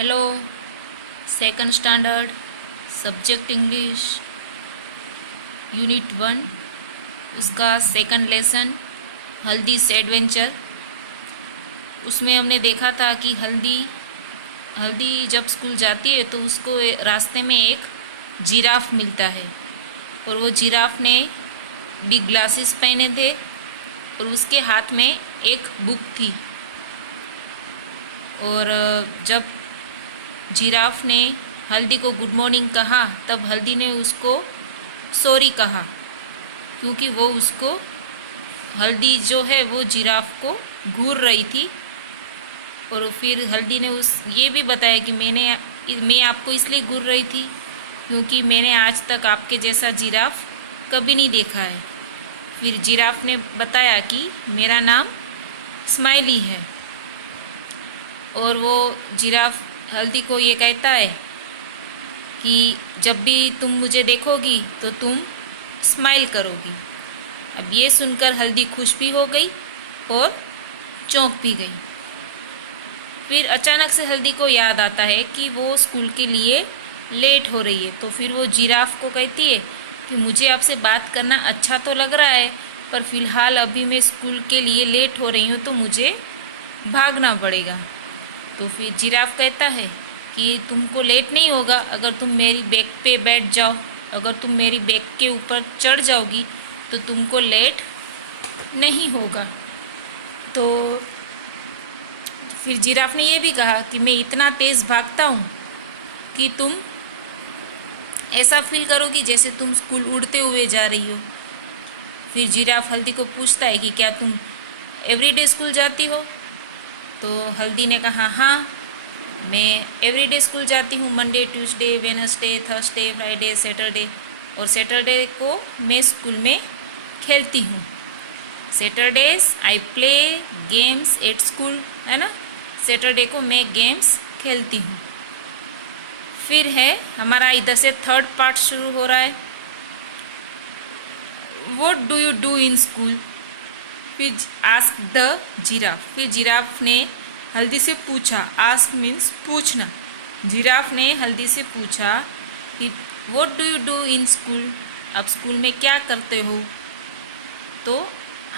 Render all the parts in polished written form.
Hello. Second standard subject English unit 1 उसका second lesson हल्दी से एडवेंचर। उसमें हमने देखा था कि हल्दी जब स्कूल जाती है तो उसको रास्ते में एक जिराफ मिलता है और वो जिराफ ने बिग ग्लासेस पहने थे और उसके हाथ में एक बुक थी। और जब जिराफ ने हल्दी को गुड मॉर्निंग कहा तब हल्दी ने उसको सॉरी कहा, क्योंकि वो उसको हल्दी जो है वो जिराफ को घूर रही थी। और फिर हल्दी ने ये भी बताया कि मैं आपको इसलिए घूर रही थी क्योंकि मैंने आज तक आपके जैसा जिराफ कभी नहीं देखा है। फिर जिराफ ने बताया कि मेरा नाम स्माइली है और वो जिराफ हल्दी को ये कहता है कि जब भी तुम मुझे देखोगी तो तुम स्माइल करोगी। अब ये सुनकर हल्दी खुश भी हो गई और चौंक भी गई। फिर अचानक से हल्दी को याद आता है कि वो स्कूल के लिए लेट हो रही है। तो फिर वो जिराफ को कहती है कि मुझे आपसे बात करना अच्छा तो लग रहा है, पर फिलहाल अभी मैं स्कूल के लिए लेट हो रही हूँ तो मुझे भागना पड़ेगा। तो फिर जिराफ कहता है कि तुमको लेट नहीं होगा अगर तुम मेरी बैक पे बैठ जाओ। अगर तुम मेरी बैक के ऊपर चढ़ जाओगी तो तुमको लेट नहीं होगा। तो फिर जिराफ ने ये भी कहा कि मैं इतना तेज़ भागता हूँ कि तुम ऐसा फील करोगी जैसे तुम स्कूल उड़ते हुए जा रही हो। फिर जिराफ हल्दी को पूछता है कि क्या तुम एवरीडे स्कूल जाती हो? तो हल्दी ने कहा हाँ, मैं एवरीडे स्कूल जाती हूँ, Monday Tuesday Wednesday Thursday Friday Saturday. और सैटरडे को मैं स्कूल में खेलती हूँ। Saturdays I play games at school, है ना। सैटरडे को मैं गेम्स खेलती हूँ। फिर है हमारा इधर से थर्ड पार्ट शुरू हो रहा है। What do you do in school? फिर आस्क द जिराफ। फिर जिराफ ने हल्दी से पूछा, आस्क मीन्स पूछना। जिराफ ने हल्दी से पूछा कि what do you do in school? आप स्कूल में क्या करते हो? तो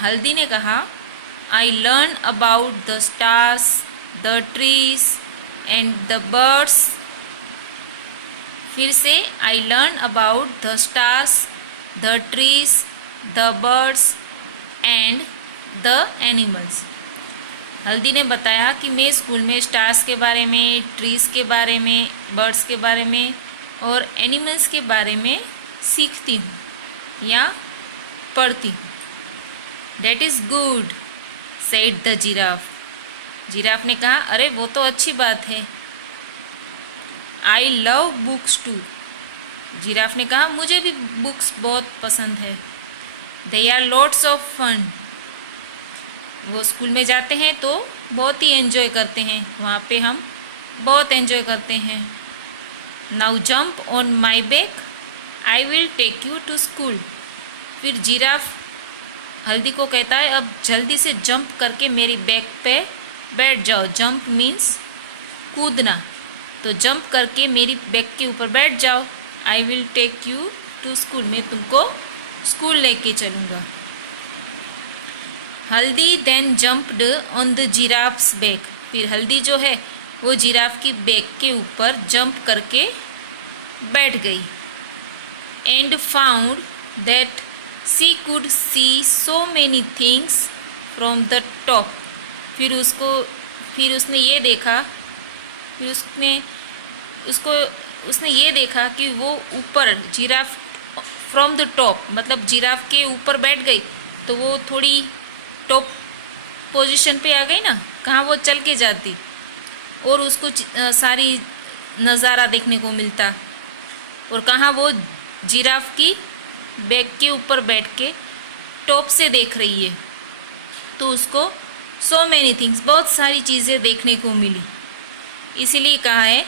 हल्दी ने कहा I learn about the stars the trees and the birds. फिर से I learn about the stars the trees the birds and the animals. हल्दी ने बताया कि मैं स्कूल में स्टार्स के बारे में, ट्रीज़ के बारे में, बर्ड्स के बारे में और एनिमल्स के बारे में सीखती हूँ या पढ़ती हूँ। That is good, said the giraffe. Giraffe ने कहा अरे वो तो अच्छी बात है। I love books too. Giraffe ने कहा मुझे भी बुक्स बहुत पसंद है। They are lots of fun. वो स्कूल में जाते हैं तो बहुत ही एंजॉय करते हैं, वहाँ पे हम बहुत एंजॉय करते हैं। Now jump on my back, I will take you to school. फिर जिराफ हल्दी को कहता है अब जल्दी से जंप करके मेरी बैक पे बैठ जाओ। जंप मीन्स कूदना, तो जंप करके मेरी बैक के ऊपर बैठ जाओ। I will take you to school, मैं तुमको स्कूल लेके चलूँगा। Haldi then jumped on the giraffe's back. फिर हल्दी जो है वो जिराफ की बैक के ऊपर जंप करके बैठ गई। And found that she could see so many things from the top. फिर उसने ये देखा, उसने ये देखा कि वो ऊपर जिराफ फ्रॉम द टॉप मतलब जिराफ के ऊपर बैठ गई तो वो थोड़ी टॉप पोजीशन पे आ गई ना, कहाँ वो चल के जाती और उसको सारी नज़ारा देखने को मिलता। और कहाँ वो जिराफ की बैक के ऊपर बैठ के टॉप से देख रही है तो उसको सो मैनी थिंग्स बहुत सारी चीज़ें देखने को मिली। इसीलिए कहा है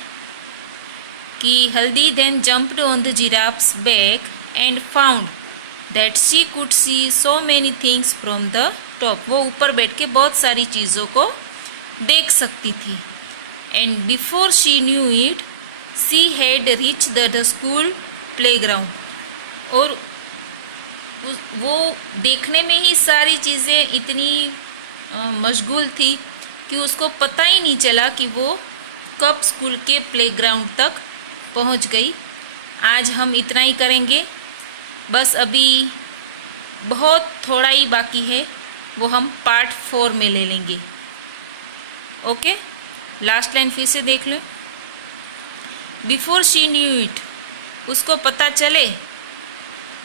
कि Haldi then jumped on the giraffe's back and found that she could see so many things from the top. वो ऊपर बैठ के बहुत सारी चीज़ों को देख सकती थी। and before she knew it she had reached the school playground. और वो देखने में ही सारी चीज़ें इतनी मशगूल थी कि उसको पता ही नहीं चला कि वो कब स्कूल के प्लेग्राउंड तक पहुंच गई. आज हम इतना ही करेंगे, बस अभी बहुत थोड़ा ही बाकी है, वो हम पार्ट 4 में ले लेंगे. ओके, लास्ट लाइन फिर से देख लो. बिफोर शी न्यू इट, उसको पता चले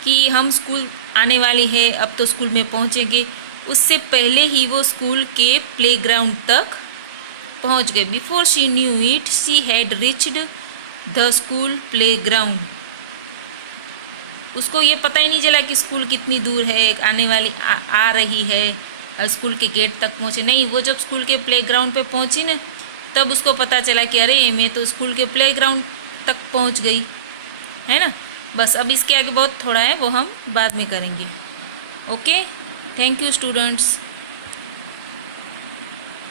कि हम स्कूल आने वाली है, अब तो स्कूल में पहुंचेंगे, उससे पहले ही वो स्कूल के प्लेग्राउंड तक पहुंच गए. Before she knew it she had reached the school playground. उसको ये पता ही नहीं चला कि स्कूल कितनी दूर है, आने वाली आ रही है, स्कूल के गेट तक पहुंचे. नहीं, वो जब स्कूल के प्लेग्राउंड पे पहुंची ना, तब उसको पता चला कि अरे मैं तो स्कूल के प्लेग्राउंड तक पहुंच गई, है ना. बस अब इसके आगे बहुत थोड़ा है, वो हम बाद में करेंगे. Okay, thank you students.